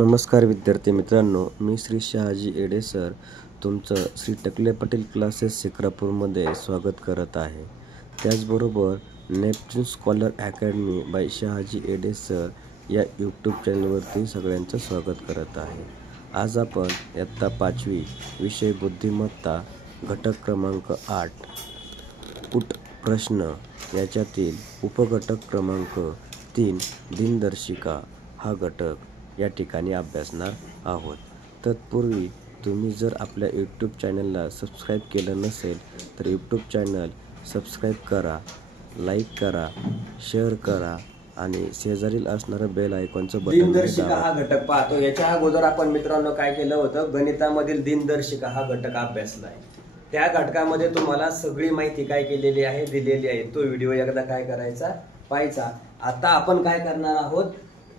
नमस्कार विद्यार्थी मित्रांनो, मी श्री शहाजी एडे सर तुमचं श्री टकले पाटील क्लासेस शिक्रापूरमध्ये स्वागत करत आहे। त्याचबरोबर Neptune scholar academy by Shahaji Ade sir या यूट्यूब चॅनलवरती सगळ्यांचं स्वागत करत आहे। आज आपण इयत्ता 5वी विषय बुद्धिमत्ता घटक क्रमांक 8 पुट प्रश्न याच्यातील उपघटक क्रमांक 3 दिनदर्शिका हा घटक या ठिकाणी अभ्यासणार आहोत। तत्पूर्वी तुम्ही जर आपल्या यूट्यूब चॅनलला सबस्क्राईब केलं नसेल तर यूट्यूब चॅनल सबस्क्राईब करा, लाईक करा, शेअर करा आणि शेजारील असणारं बेल आयकॉनचं बटन दिनदर्शिका हा घटक पाहतो। याच्या अगोदर आपण मित्रांनो काय केलं होतं, गणितामधील दिनदर्शिका हा घटक अभ्यासलाय। त्या घटकामध्ये तुम्हाला सगळी माहिती काय केलेली आहे दिलेली आहे। तो व्हिडिओ एकदा काय करायचा पाहायचा। आता आपण काय करणार आहोत,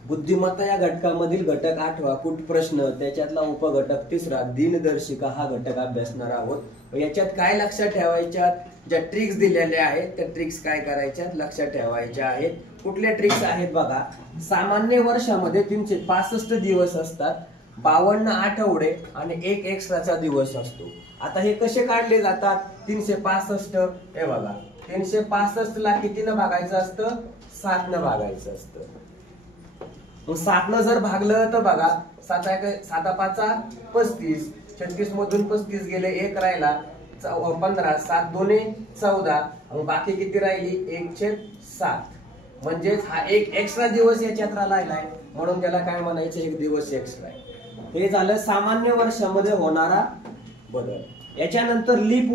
बुद्धिमत्ता या घटकामधील घटक 8वा कुट प्रश्न त्याच्यातला उपघटक 3रा दिनदर्शिका हा घटक अभ्यासणार आहोत। याच्यात काय लक्षात ठेवायच्या, ज्या ट्रिक्स दिलेल्या आहेत त्या ट्रिक्स काय करायच्या लक्षात ठेवायच्या आहेत। कुठल्या ट्रिक्स आहेत बघा, सामान्य वर्षामध्ये 365 दिवस असतात, 52 आठवडे आणि एक एक्स्ट्राचा दिवस असतो। आता हे कसे काढले जातात, 365 हे बघा 365 ला कितीनं भागायचं असतं, 7 न भागायचं असतं। 7 न जर भागलं तर बघा 7 5 35, 36 मधून 35 गेले, 1 राहिला 15, 7 2 14, मग बाकी किती राहिली 1/7। म्हणजेच हा एक एक्स्ट्रा दिवस याच्यात राहिलाय म्हणून त्याला काय म्हणायचं, एक दिवस एक्स्ट्रा आहे। हे झालं सामान्य वर्षामध्ये होणारा बदल। याच्यानंतर लीप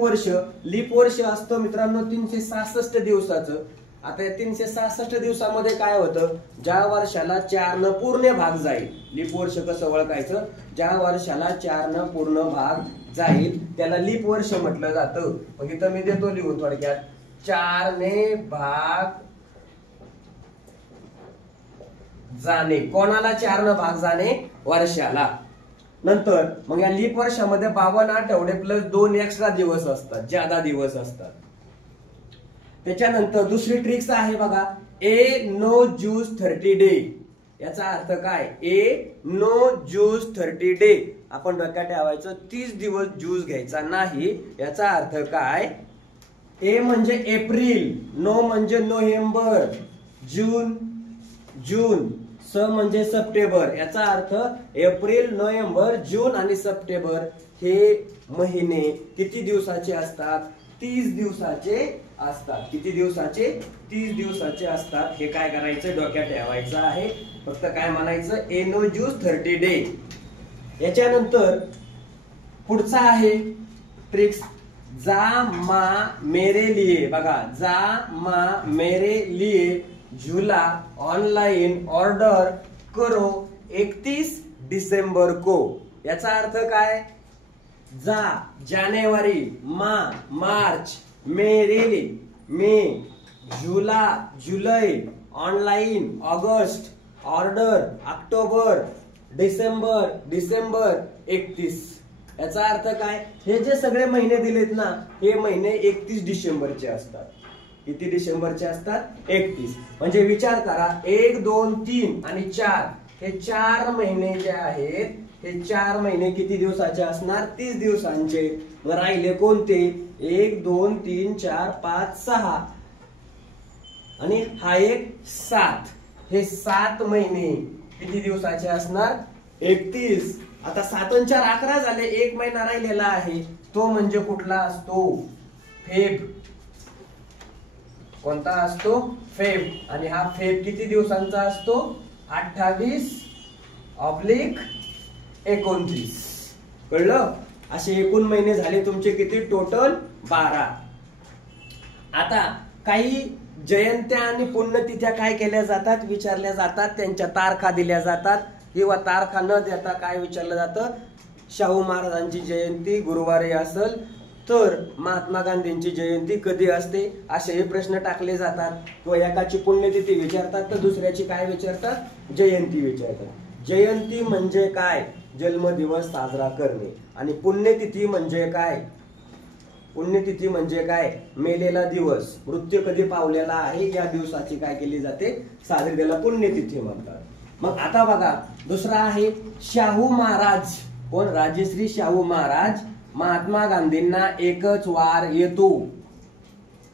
वर्ष असतं मित्रांनो 366 दिवसाचं। आता या 366 दिवसामध्ये काय होतं, ज्या वर्षाला 4 न पूर्ण भाग जाईल, लीप वर्ष कसं ओळखायचं, ज्या वर्षाला 4 न पूर्ण भाग जाईल त्याला लीप वर्ष म्हटलं जातं। मग इथं मी देतो लिहून थोडक्यात, 4 ने भाग जाणे, कोणाला 4 न भाग जाणे, वर्षाला। नंतर मग या लीप वर्षामध्ये 52 आठवडे प्लस 2 एक्स्ट्रा दिवस असतात, ज्यादा दिवस असतात। त्याच्यानंतर दुसरी ट्रिक्स आहे बघा, ए नो ज्यूस 30 डे। याचा अर्थ काय, ए नो ज्यूस 30 डे, आपण डोक्यात ठेवायचं 30 दिवस ज्यूस घ्यायचा नाही। याचा अर्थ काय, ए म्हणजे एप्रिल, नो म्हणजे नोव्हेंबर, जून, स म्हणजे सप्टेंबर। याचा अर्थ एप्रिल, नोव्हेंबर, जून आणि सप्टेंबर हे महिने किती दिवसाचे असतात, 30 दिवसाचे असतात। किती दिवसाचे, 30 दिवसाचे असतात। हे काय करायचं, डोक्यात ठेवायचं आहे। फक्त काय म्हणायचं, ए नो ज्यूस 30 डे। याच्यानंतर पुढचा आहे ट्रिक्स, जा मा मेरे लिए। बघा, जा मा मेरे लिए झूला ऑनलाइन ऑर्डर करो 31 दिसंबर को। याचा अर्थ काय, जा जानेवारी, मा मार्च, मेरे मे, झूला जुलै, ऑनलाइन ऑगस्ट, ऑर्डर ऑक्टोबर, डिसेंबर 31। याचा अर्थ काय, हे जे सगळे महिने दिलेत ना, हे महिने 31 डिसेंबरचे असतात। किती डिसेंबरचे असतात, 31। म्हणजे विचार करा, 1 2 3 आणि 4 हे 4 महिने जे आहेत, हे 4 महिने किती दिवसाचे असणार, 30 दिवसांचे। राहिले कोणते, 1 2 3 4 5 6 आणि हा एक 7, हे 7 महिने किती दिवसाचे असणार, 31। आता 7 आणि 4 11 झाले, 1 महिना राहिलेला आहे, तो म्हणजे कुठला असतो, फेब। कोणता असतो, फेब। आणि हा फेब किती दिवसांचा असतो, 28/29। कळलं, असे एकूण महिने झाले तुमचे किती, टोटल 12। आता काही जयंत्या आणि पुण्यतिथ्या काय केल्या जातात, विचारल्या जातात, त्यांच्या तारखा दिल्या जातात, किंवा तारखा न देता काय विचारलं जातं, शाहू महाराजांची जयंती गुरुवारी असेल तर महात्मा गांधींची जयंती कधी असते, असे हे प्रश्न टाकले जातात। किंवा एकाची पुण्यतिथी विचारतात तर दुसऱ्याची काय विचारतात, जयंती विचारतात। जयंती म्हणजे काय, जन्मदिवस साजरा करणे। आणि पुण्यतिथी म्हणजे काय, पुण्यतिथी म्हणजे काय, मेलेला दिवस, मृत्यू कधी पावलेला आहे या दिवसाची काय केली जाते, साजरी, त्याला पुण्यतिथी म्हणतात। मग आता बघा दुसरा आहे शाहू महाराज. कोण? राजश्री शाहू महाराज. महात्मा गांधींना एकच वार येतो.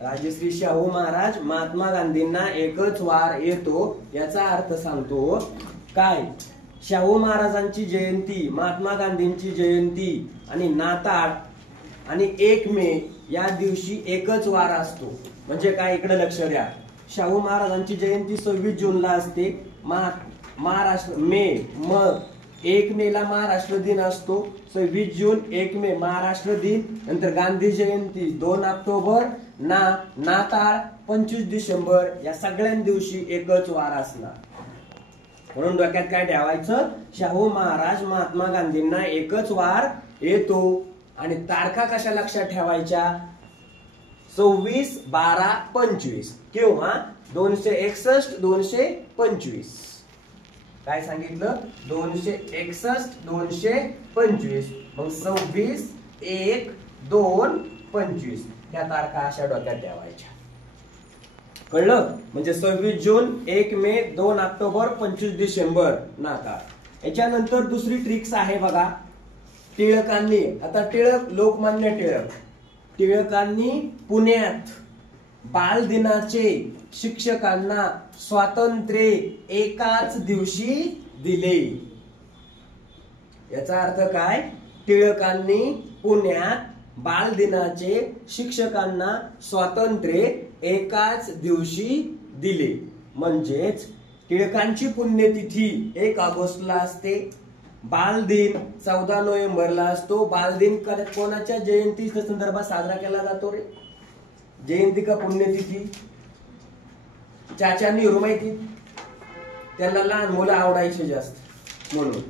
राजश्री शाहू महाराज महात्मा गांधींना एकच वार येतो. याचा अर्थ सांगतो काय? शाहू महाराजांची जयंती, महात्मा गांधींची जयंती आणि नाताळ आणि 1 मे या दिवशी एकच वार असतो. म्हणजे काय? इकडे लक्ष द्या. शाहू महाराजांची जयंती 26 जूनला असते. महाराष्ट्र मग 1 मेला महाराष्ट्र दिन असतो. 26 जून 1 मे महाराष्ट्र दिन. नंतर गांधी जयंती 2 ऑक्टोबर, नाताळ 25 डिसेंबर. या सगळ्या दिवशी एकच वार असणार. म्हणून डोक्यात काय ठेवायचं? शाहू महाराज महात्मा गांधींना एकच वार येतो. आणि तारखा कशा लक्षात ठेवायच्या? 26, 12, 25 किंवा 261, 225. काय सांगितलं? 261, 225. मग 26, 1, 2, 25 या तारखा अशा डोक्यात ठेवायच्या. कळलं? म्हणजे 26 जून, 1 मे, 2 ऑक्टोबर, 25 डिसेंबर नाताळ. याच्यानंतर दुसरी ट्रिक्स आहे बघा. टिळकांनी, आता लोकमान्य टिळकांनी पुण्यात बाल दिनाचे शिक्षकांना स्वातंत्र्य एकाच दिवशी दिले. याचा अर्थ काय? टिळकांनी पुण्यात बाल दिनाचे शिक्षकांना स्वातंत्र्य एकाच दिवशी दिले. म्हणजेच टिळकांची पुण्यतिथी 1 ऑगस्टला असते. बाल दिन 14 नोव्हेंबरला असतो. बाल दिन कोणाच्या जयंतीच्या संदर्भात साजरा केला जातो रे? जयंती का पुण्यतिथी? चाचा नेहरू माहिती? त्यांना लहान मुलं आवडायचे जास्त म्हणून.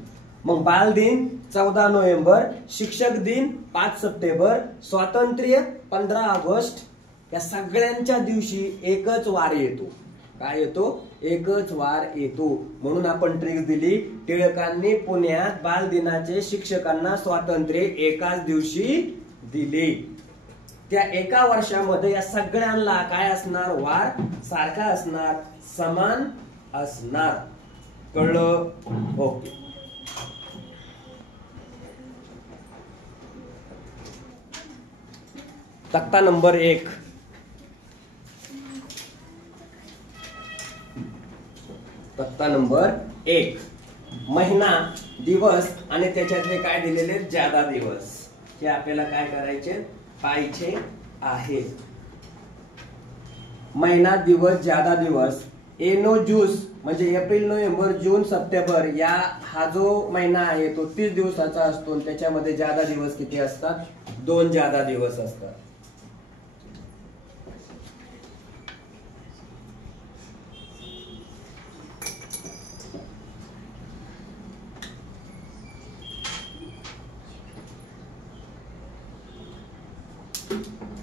मग बाल दिन 14 नोव्हेंबर, शिक्षक दिन 5 सप्टेंबर, स्वातंत्र्य 15 ऑगस्ट. या सगळ्यांच्या दिवशी एकच वार येतो. काय येतो? एकच वार येतो. म्हणून आपण ट्रिक दिली. टिळकांनी पुण्यात बाल दिनाचे शिक्षकांना स्वातंत्र्य एकाच दिवशी दिले. त्या एका वर्षामध्ये या सगळ्यांना काय असणार? वार सारखा असणार, समान असणार. कळलं? ओके. तक्ता नंबर 1. तक्ता नंबर 1. महिना, दिवस आणि त्याच्यातले काय दिलेले? ज्यादा दिवस. हे आपल्याला काय करायचे? पाहायचे आहे. महिना, दिवस, ज्यादा दिवस. एनो जूस म्हणजे एप्रिल, नोव्हेंबर, जून, सप्टेंबर हा जो महिना आहे तो 30 दिवसाचा असतो. त्याच्यामध्ये ज्यादा दिवस किती असतात? 2 ज्यादा दिवस असतात.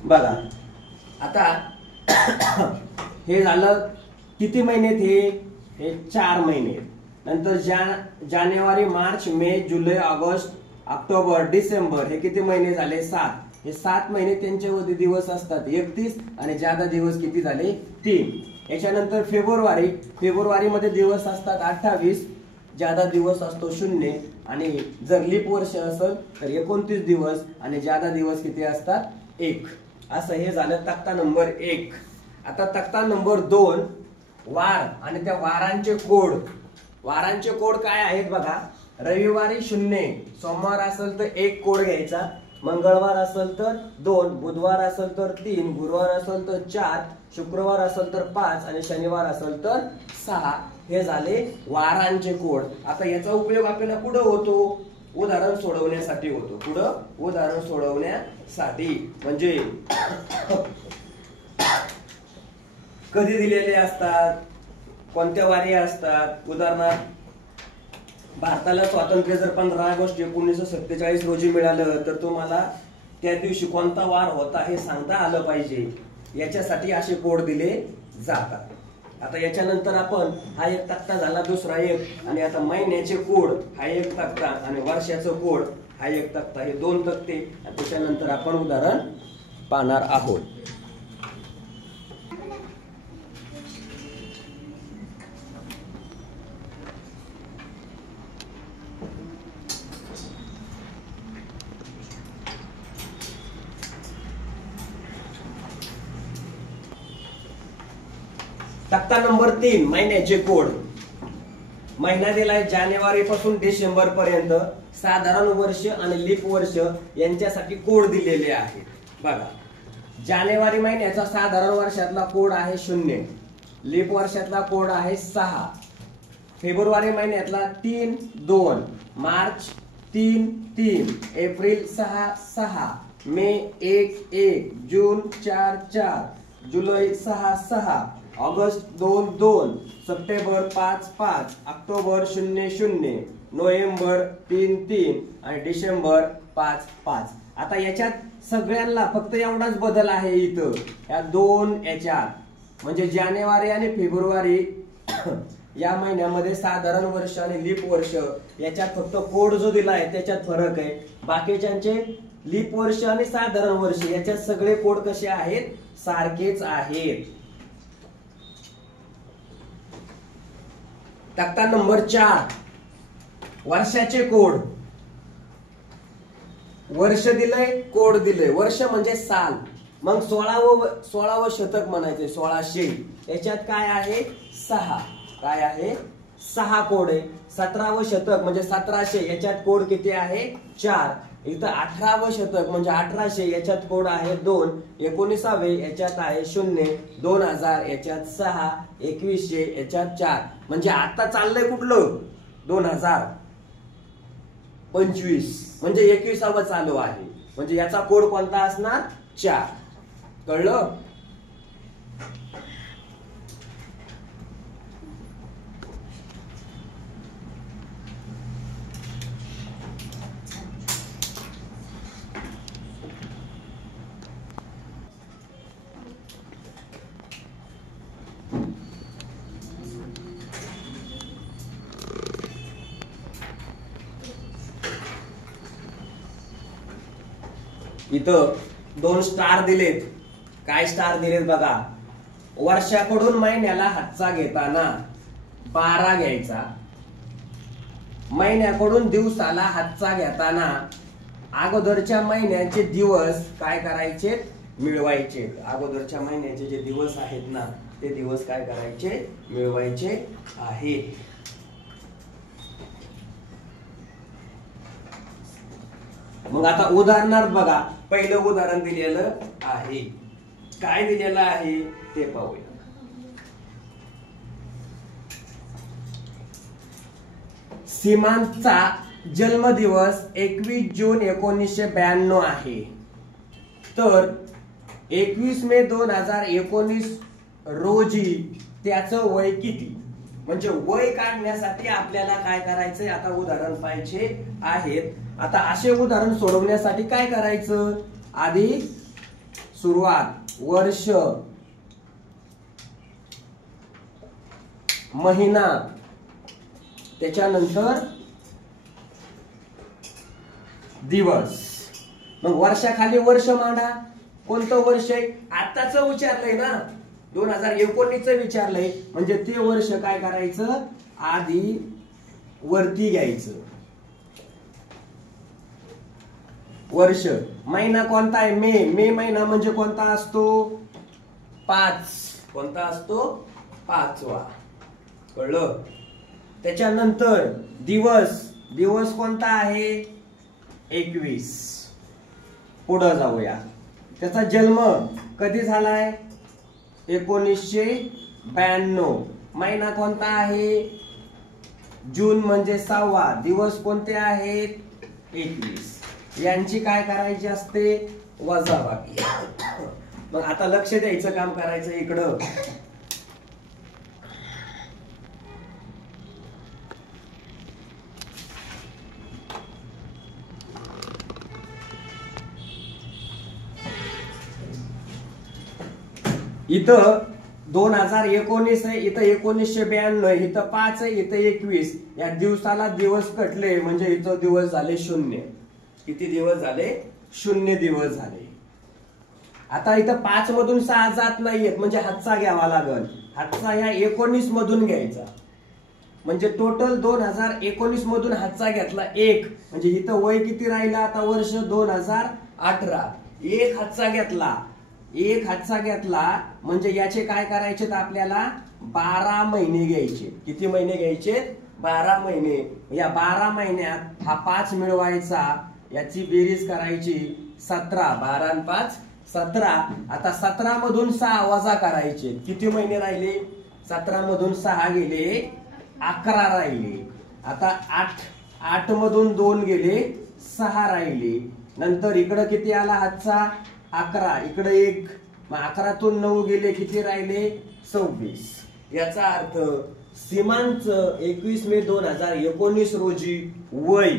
बघा आता हे झालं. किती महिन्यात? हे 4 महिने. नंतर जानेवारी, मार्च, मे, जुलै, ऑगस्ट, ऑक्टोबर, डिसेंबर हे किती महिने झाले? 7. हे 7 महिने त्यांच्यामध्ये दिवस असतात 31 आणि ज्यादा दिवस किती झाले? 3. याच्यानंतर फेब्रुवारी मध्ये दिवस असतात 28, ज्यादा दिवस असतो 0 आणि जर लीप वर्ष असेल तर 29 दिवस आणि ज्यादा दिवस किती असतात? 1. असं हे झालं तक्ता नंबर 1. आता तक्ता नंबर 2 वार आणि त्या वारांचे कोड. वारांचे कोड काय आहेत बघा. रविवारी 0, सोमवार असेल तर 1 कोड घ्यायचा, मंगळवार असेल तर 2, बुधवार असेल तर 3, गुरुवार असेल तर 4, शुक्रवार असेल तर 5 आणि शनिवार असेल तर 6. हे झाले वारांचे कोड. आता याचा उपयोग आपल्याला कुठं होतो? उदाहरण सोडवण्यासाठी होतो. पुढं उदाहरण सोडवण्यासाठी. म्हणजे कधी दिलेले असतात, कोणत्या वारी असतात. उदाहरणार्थ भारताला स्वातंत्र्य जर 15 ऑगस्ट 1947 रोजी मिळालं तर तुम्हाला त्या दिवशी कोणता वार होता हे सांगता आलं पाहिजे. याच्यासाठी असे कोड दिले जातात. आता याच्यानंतर आपण हा एक तक्ता झाला, दुसरा एक. आणि आता महिन्याचे कोड हा एक तक्ता आणि वर्षाचं कोड हा एक तक्ता. हे 2 तक्ते. त्याच्यानंतर आपण उदाहरण पाहणार आहोत. तक्ता नंबर 3 महिन्याचे कोड. महिना दिलाय जानेवारी पासून डिसेंबर पर्यंत. साधारण वर्ष आणि लीप वर्ष यांच्यासाठी कोड दिलेले आहेत. बघा, जानेवारी महिन्याचा साधारण वर्षातला कोड आहे 0, लीप वर्षातला कोड आहे 6, फेब्रुवारी महिन्यातला 3-2, मार्च 3-3, एप्रिल 6-6, मे 1-1, जून 4-4, जुलै 6-6, ऑगस्ट 2-2, सप्टेंबर 5-5, ऑक्टोबर 0-0, नोव्हेंबर 3-3 आणि डिसेंबर 5-5. आता याच्यात सगळ्यांना फक्त एवढाच बदल आहे इथं या 2 याच्यात, म्हणजे जानेवारी आणि फेब्रुवारी या महिन्यामध्ये साधारण वर्ष आणि लीप वर्ष याच्यात फक्त कोड जो दिला आहे त्याच्यात फरक आहे. बाकीच्यांचे लीप वर्ष आणि साधारण वर्ष याच्यात सगळे कोड कसे आहेत, सारखेच आहेत. तक्ता नंबर 4 वर्षाचे कोड. वर्ष दिलंय, कोड दिलंय. वर्ष म्हणजे साल, मग 16वं शतक म्हणायचे 1600. याच्यात काय आहे 6, काय आहे 6 कोड आहे. 17वं शतक म्हणजे 1700, याच्यात कोड किती आहे 4. इथं 18वं शतक म्हणजे 1800, याच्यात कोड आहे 2. 19वे याच्यात आहे 0, 2000 याच्यात 6, 2100 याच्यात 4. म्हणजे आता चाललंय कुठलं 2025, म्हणजे 21वा चालू आहे. म्हणजे याचा कोड कोणता असणार 4. कळलं? इथं 2 स्टार दिलेत. काय स्टार दिलेत बघा. वर्षाकडून महिन्याला हातचा घेताना 12 घ्यायचा, महिन्याकडून दिवसाला हातचा घेताना अगोदरच्या महिन्याचे दिवस काय करायचे मिळवायचे. अगोदरच्या महिन्याचे जे दिवस आहेत ना ते दिवस काय करायचे मिळवायचे आहेत. मग आता उदाहरणार्थ बघा, पहिलं उदाहरण दिलेलं आहे. काय दिलेलं आहे ते पाहूया. सीमांतचा जन्मदिवस 21 जून 1992 आहे. तर 21 मे 2019 रोजी त्याचं वय किती. म्हणजे वय काढण्यासाठी आपल्याला काय करायचंय, आता उदाहरण पाहिजे आहेत. आता असे उदाहरण सोडवण्यासाठी काय करायचं, आधी सुरुवात वर्ष, महिना, त्याच्यानंतर दिवस. मग वर्षाखाली वर्ष मांडा. कोणतं वर्ष आहे आताच विचारलंय ना, 2019 विचारलंय, म्हणजे ते वर्ष काय करायचं आधी वरती घ्यायचं. वर्ष. महिना कोणता आहे मे. मे महिना म्हणजे कोणता असतो 5. कोणता असतो 5वा. कळलं? त्याच्यानंतर दिवस. दिवस कोणता आहे 21. पुढे जाऊया. त्याचा जन्म कधी झालाय 1992. महिना कोणता आहे जून म्हणजे 6वा. दिवस कोणते आहेत 21. यांची काय करायची असते वजाबाकी. मग आता लक्ष द्यायचं काम करायचं इकडं. इथं 2019 आहे, इथं 1992, इथं 5 आहे, इथं 21. या दिवसाला दिवस कटले म्हणजे इथं दिवस झाले 0. किती दिवस झाले 0 दिवस झाले. आता इथं 5 मधून 6 जात नाहीयेत, म्हणजे हातचा घ्यावा लागल. हातचा ह्या 19 मधून घ्यायचा. म्हणजे टोटल 2019 मधून हातचा घेतला 1, म्हणजे इथं वय किती राहिलं आता वर्ष 2018. 1 हातचा घेतला, 1 हातचा घेतला म्हणजे याचे काय करायचे आपल्याला 12 महिने घ्यायचे. किती महिने घ्यायचे? 12 महिने. या 12 महिन्यात हा 5 मिळवायचा, याची बेरीज करायची 17. 12 आणि 5 17. आता 17 मधून 6 वजा करायचे. किती महिने राहिले? 17 मधून 6 गेले 11 राहिले. आता 8 मधून 2 गेले 6 राहिले. नंतर इकडं किती आला हातचा? 11. इकडे 1. मग 11तून 9 गेले, किती राहिले? 26. याचा अर्थ सीमांच 21 मे 2019 रोजी वय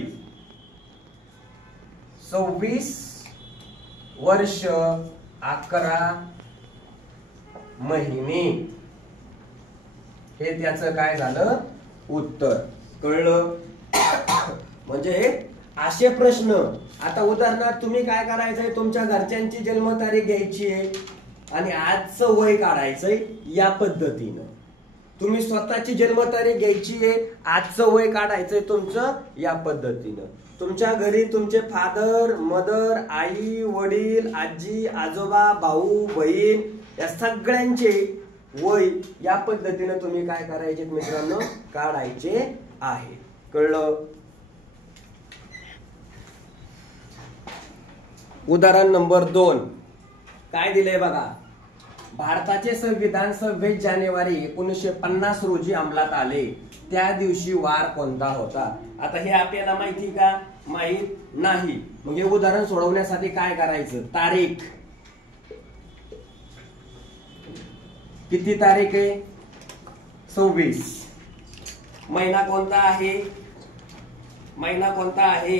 26 वर्ष 11 महिने. हे त्याचं काय झालं? उत्तर. कळलं? म्हणजे असे प्रश्न. आता उदाहरणार्थ तुम्ही काय करायचंय? तुमच्या घरच्यांची जन्मतारीख घ्यायची आहे आणि आजचं वय काढायचंय. या पद्धतीनं तुम्ही स्वतःची जन्मतारीख घ्यायची आहे, आजचं वय काढायचंय तुमचं. या पद्धतीनं तुमच्या घरी तुमचे फादर मदर, आई वडील, आजी आजोबा, भाऊ बहीण, या सगळ्यांचे वय या पद्धतीनं तुम्ही काय करायचे मित्रांनो? काढायचे आहे. कळलं? उदाहरण नंबर 2 काय दिलंय बघा. भारताचे संविधान 26 जानेवारी 1950 रोजी अंमलात आले. त्या दिवशी वार कोणता होता? आता हे आपल्याला माहिती का? माहित नाही. मग हे उदाहरण सोडवण्यासाठी काय करायचं? तारीख. किती तारीख आहे? 26. महिना कोणता आहे? महिना कोणता आहे?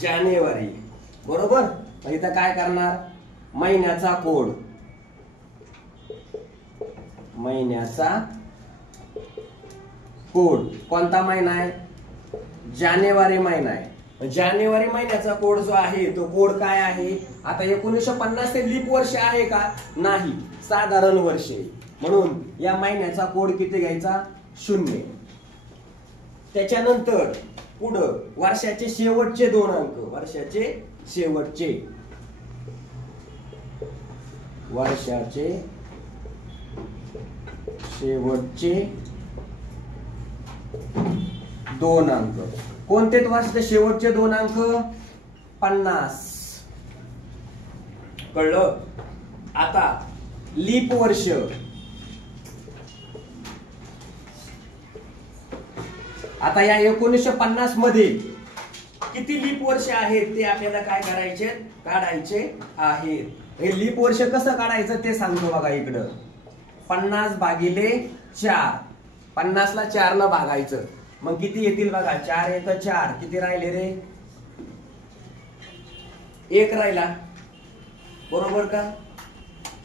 जानेवारी. बरोबर. इथं काय करणार? महिन्याचा कोड. महिन्याचा कोड कोणता महिना आहे? जानेवारी महिना आहे. जानेवारी महिन्याचा कोड जो आहे तो कोड काय आहे? आता 1950 ते लीप वर्ष आहे का? नाही, साधारण वर्ष आहे. म्हणून या महिन्याचा कोड किती घ्यायचा? 0. त्याच्यानंतर पुढं वर्षाचे शेवटचे 2 अंक. वर्षाचे शेवटचे 2 अंक. कोणते वर्षाचे शेवटचे 2 अंक? 50. कळलं? आता लीप वर्ष. आता या 1950 मध्ये किती लीप वर्ष आहेत ते आपल्याला काय करायचे? काढायचे आहेत. हे लीप वर्ष कसं काढायचं ते सांगतो बघा इकडं. 50 भागिले 4. 50 ला 4 न भागायचं. मग किती येतील बघा? 4 1 4. किती राहिले रे? 1 राहिला. बरोबर का?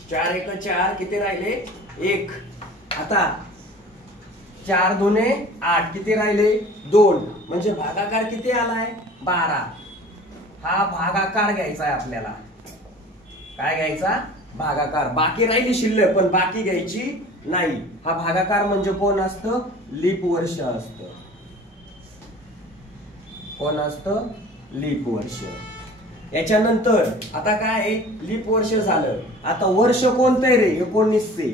4 1 4. किती राहिले? 1. आता 4 2 8. किती राहिले? 2. म्हणजे भागाकार किती आलाय? 12. हा भागाकार घ्यायचा आहे आपल्याला. काय घ्यायचा? भागाकार. बाकी राहिली शिल्लक, पण बाकी घ्यायची नाही. हा भागाकार म्हणजे कोण असतं? लीप वर्ष असतं. कोण असतं? लीप वर्ष. याच्यानंतर आता काय आहे? लीप वर्ष झालं. आता वर्ष कोणतं आहे रे? 1900.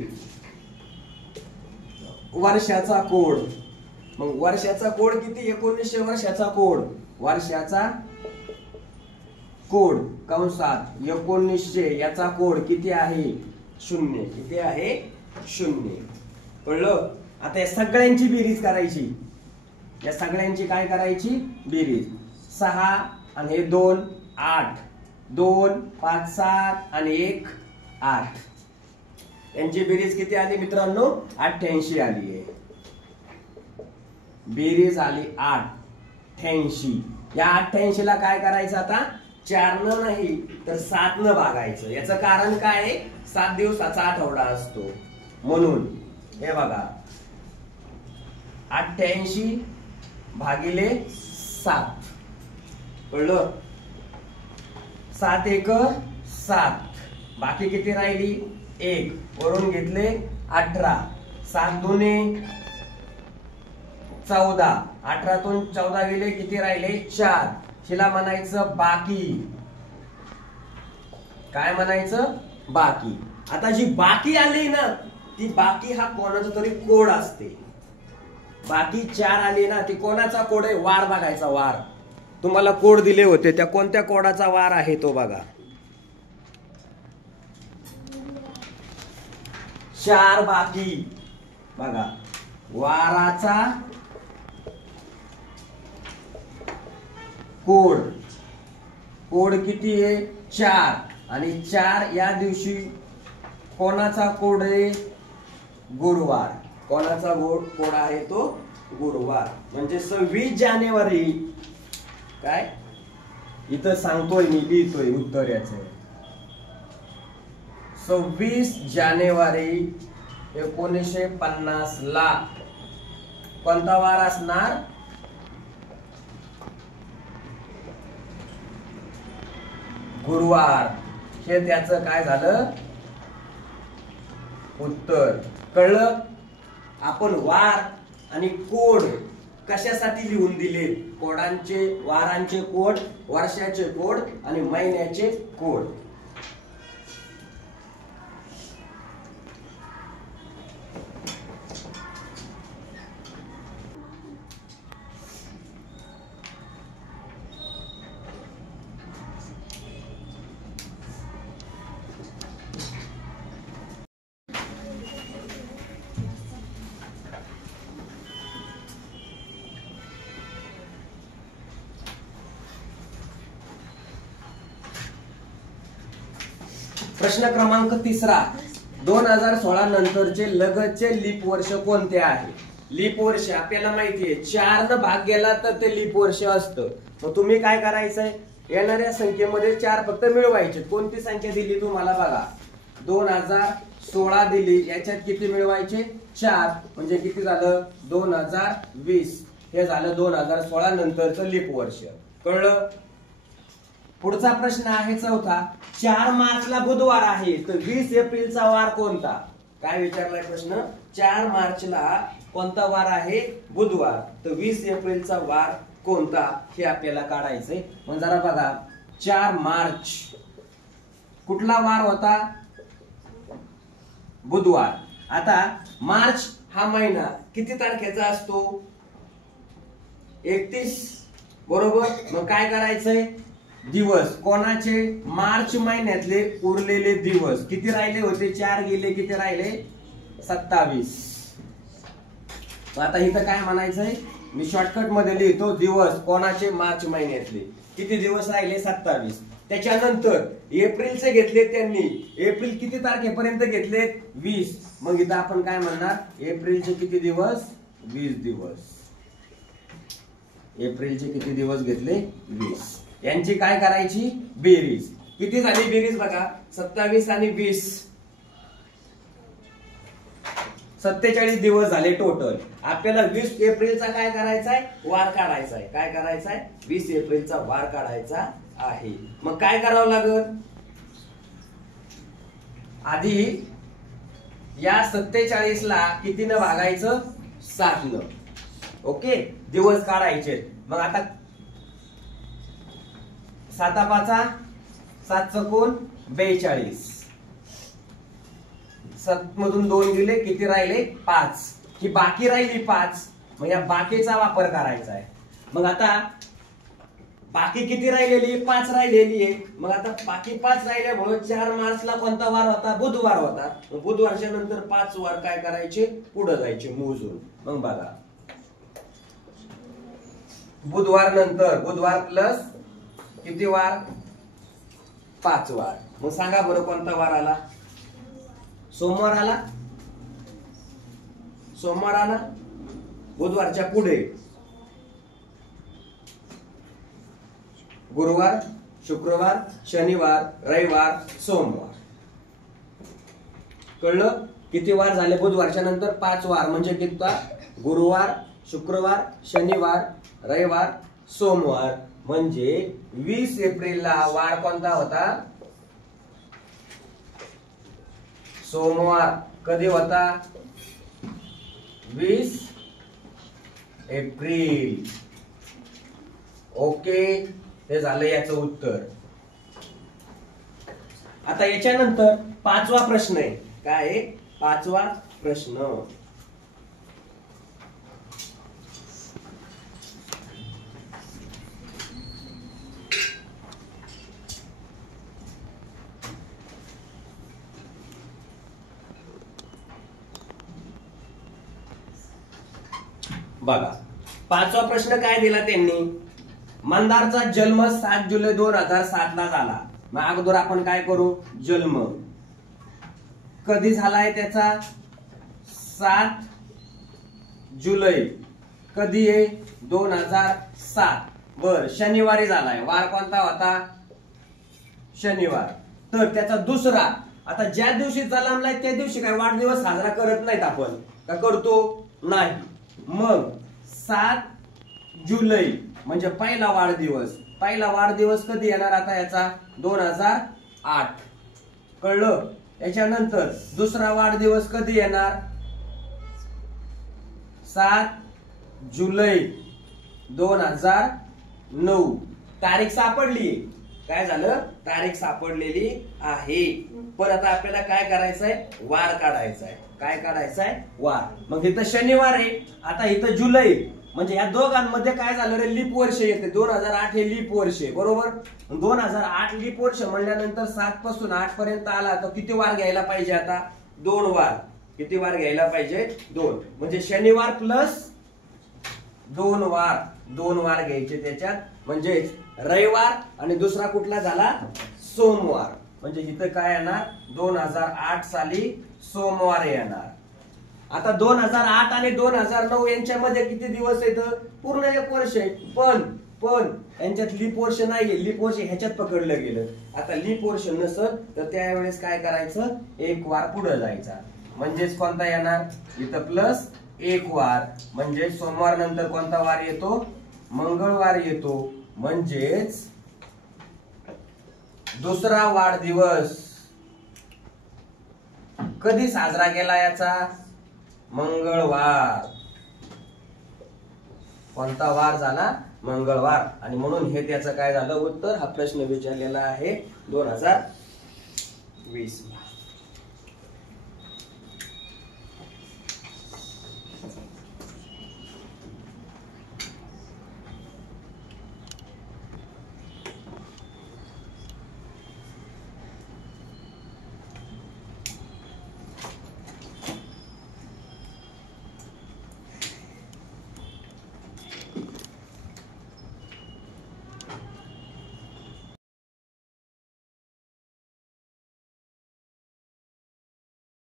वर्षाचा कोड. मग वर्षाचा कोड किती? 1900 वर्षाचा कोड. वर्षाचा कोड कंसात 1900 याचा कोड किती आहे? 0. किती आहे? 0. कळलं? आता या सगळ्यांची बेरीज करायची. या सगळ्यांची काय करायची? बेरीज. 6 आणि हे 2 8. 2 5 7 आणि 1 8. यांची बेरीज किती आली मित्रांनो? 88 आली आहे. बेरीज आली 88. या 88 ला काय करायचं आता? 4 न नाही तर 7 न भागायचं. याचं कारण काय आहे? 7 दिवसाचा आठवडा असतो म्हणून. हे बघा 88 भागिले 7. कळलं? 7 1 7. बाकी किती राहिली? 1. वरून घेतले 18. 7 2 14. 18तून 14 गेले, किती राहिले? 4. हिला म्हणायचं बाकी. काय म्हणायचं? बाकी. आता जी बाकी आली ना ती बाकी हा कोणाचा तरी कोड असते. बाकी 4 आली ना, ती कोणाचा कोड आहे? वार बघायचा. वार तुम्हाला कोड दिले होते, त्या कोणत्या कोडाचा वार आहे तो बघा. 4 बाकी बघा, वाराचा कोड. कोड किती आहे? 4. आणि 4 या दिवशी कोणाचा कोड आहे? गुरुवार. कोणाचा कोड आहे तो? गुरुवार. म्हणजे 26 जानेवारी. काय इथं सांगतोय मी, लिहितोय उत्तर याचं. 26 जानेवारी 1950 ला कोणता वार असणार? गुरुवार. हे त्याचं काय झालं? उत्तर. कळलं? आपण वार आणि कोड कशासाठी लिहून दिले? कोडांचे, वारांचे कोड, वर्षाचे कोड आणि महिन्याचे कोड. प्रश्न क्रमांक 3. 2016 नंतरचे लगतचे लीप वर्ष कोणते आहे? लीप वर्ष आपल्याला माहिती आहे, 4 न भाग गेला तर ते लीप वर्ष असतं. मग तुम्ही काय करायचंय? येणाऱ्या संख्येमध्ये 4 फक्त मिळवायचे. कोणती संख्या दिली तुम्हाला बघा. 2016 दिली, याच्यात किती मिळवायचे? 4. म्हणजे किती झालं? 2020. हे झालं 2016 नंतरचं लीप वर्ष. कळलं? पुढचा प्रश्न आहे 4. 4 मार्चला बुधवार आहे, तर 20 एप्रिलचा वार कोणता? काय विचारलाय प्रश्न? 4 मार्चला कोणता वार आहे? बुधवार. तर 20 एप्रिलचा वार कोणता हे आपल्याला काढायचंय. मग जरा बघा, 4 मार्च कुठला वार होता? बुधवार. आता मार्च हा महिना किती तारखेचा असतो? 31. बरोबर. मग काय करायचंय? दिवस कोणाचे? मार्च महिन्यातले उरलेले दिवस किती राहिले होते? 4 गेले, किती राहिले? 27. आता इथं काय म्हणायचंय? मी शॉर्टकट मध्ये लिहितो. दिवस कोणाचे? मार्च महिन्यातले. किती दिवस राहिले? 27. त्याच्यानंतर एप्रिलचे घेतले त्यांनी. एप्रिल किती तारखेपर्यंत घेतले? 20. मग इथं आपण काय म्हणणार? एप्रिलचे किती दिवस? 20 दिवस. एप्रिलचे किती दिवस घेतले? 20. यांची काय करायची? बेरीज. किती झाली बेरीज बघा? 27 आणि 20, 47 दिवस झाले टोटल. आपल्याला 20 एप्रिलचा काय करायचाय? वार काढायचाय. काय करायचाय? 20 एप्रिलचा वार काढायचा आहे. मग काय करावं लागेल? आधी या 47 ला कितीनं भागायचं? 7 न. ओके, दिवस काढायचे. मग आता 7 5 7 कोण? 42. 7 मधून 2 गेले, किती राहिले? 5. ही बाकी राहिली 5. मग या बाकीचा वापर करायचा आहे. मग आता बाकी किती राहिलेली? 5 राहिलेली आहे. मग आता बाकी 5 राहिल्यामुळे 4 मार्चला कोणता वार होता? बुधवार होता. मग बुधवारच्या नंतर 5 वार काय करायचे? पुढे जायचे मोजून. मग बघा, बुधवार नंतर बुधवार प्लस किती वार? 5 वार. मग सांगा बरं कोणता वार आला? सोमवार आला. सोमवार आला. बुधवारच्या पुढे गुरुवार, शुक्रवार, शनिवार, रविवार, सोमवार. कळलं? किती वार झाले? बुधवारच्या नंतर 5 वार. म्हणजे किती? गुरुवार, शुक्रवार, शनिवार, रविवार, सोमवार. म्हणजे 20 एप्रिलला वार कोणता होता? सोमवार. कधी होता? 20 एप्रिल. ओके, हे झालं याचं उत्तर. आता याच्यानंतर 5वा प्रश्न आहे. काय आहे? पाचवा प्रश्न, बघा पाचवा प्रश्न काय दिला त्यांनी, मंदारचा जन्म 7 जुलै 2007 ला झाला. मग अगोदर आपण काय करू, जन्म कधी झालाय त्याचा, 7 जुलै, कधी आहे 2007. बर, शनिवारी झालाय. वार कोणता होता, शनिवार. तर त्याचा दुसरा, आता ज्या दिवशी जन्मलाय त्या दिवशी काय वाढदिवस साजरा करत नाहीत आपण, का करतो, नाही. मग 7 जुलै म्हणजे पहिला वाढदिवस. पहिला वाढदिवस कधी येणार आता याचा, 2008. कळलं. याच्यानंतर दुसरा वाढदिवस कधी येणार, 7 जुलै 2009. तारीख सापडली, काय झालं, तारीख सापडलेली आहे. पण आता आपल्याला काय करायचंय, वार काढायचाय. काय काढायचंय, वार. मग इथं शनिवार आहे, आता इथं जुलै, म्हणजे या दोघांमध्ये काय झालं रे, लीप वर्ष येते. 2008 हे लीप वर्ष आहे, बरोबर. 2008 लीप वर्ष म्हणल्यानंतर 7 पासून 8 पर्यंत आला तर किती वार घ्यायला पाहिजे, आता 2 वार. किती वार घ्यायला पाहिजे, 2. म्हणजे शनिवार प्लस 2 वार, 2 वार घ्यायचे त्याच्यात. म्हणजे रविवार आणि दुसरा कुठला झाला, सोमवार. म्हणजे इथं काय येणार, 2008 साली सोमवार येणार. आता 2008 आणि 2009 यांच्यामध्ये किती दिवस आहेत, पूर्ण 1 वर्ष आहे. पण यांच्यात लीप वर्ष नाहीये, लीप वर्ष ह्याच्यात पकडलं गेलं. आता लीप वर्ष नसत तर त्यावेळेस काय करायचं, 1 वार पुढे जायचा. म्हणजेच कोणता येणार, इथं प्लस 1 वार. म्हणजे सोमवार नंतर कोणता वार येतो, मंगळवार येतो. म्हणजेच दुसरा वाढदिवस कधी साजरा केला याचा, मंगळवार. कोणता वार झाला, मंगळवार. आणि म्हणून हे त्याचं काय झालं उत्तर, हा प्रश्न विचारलेला आहे 2020.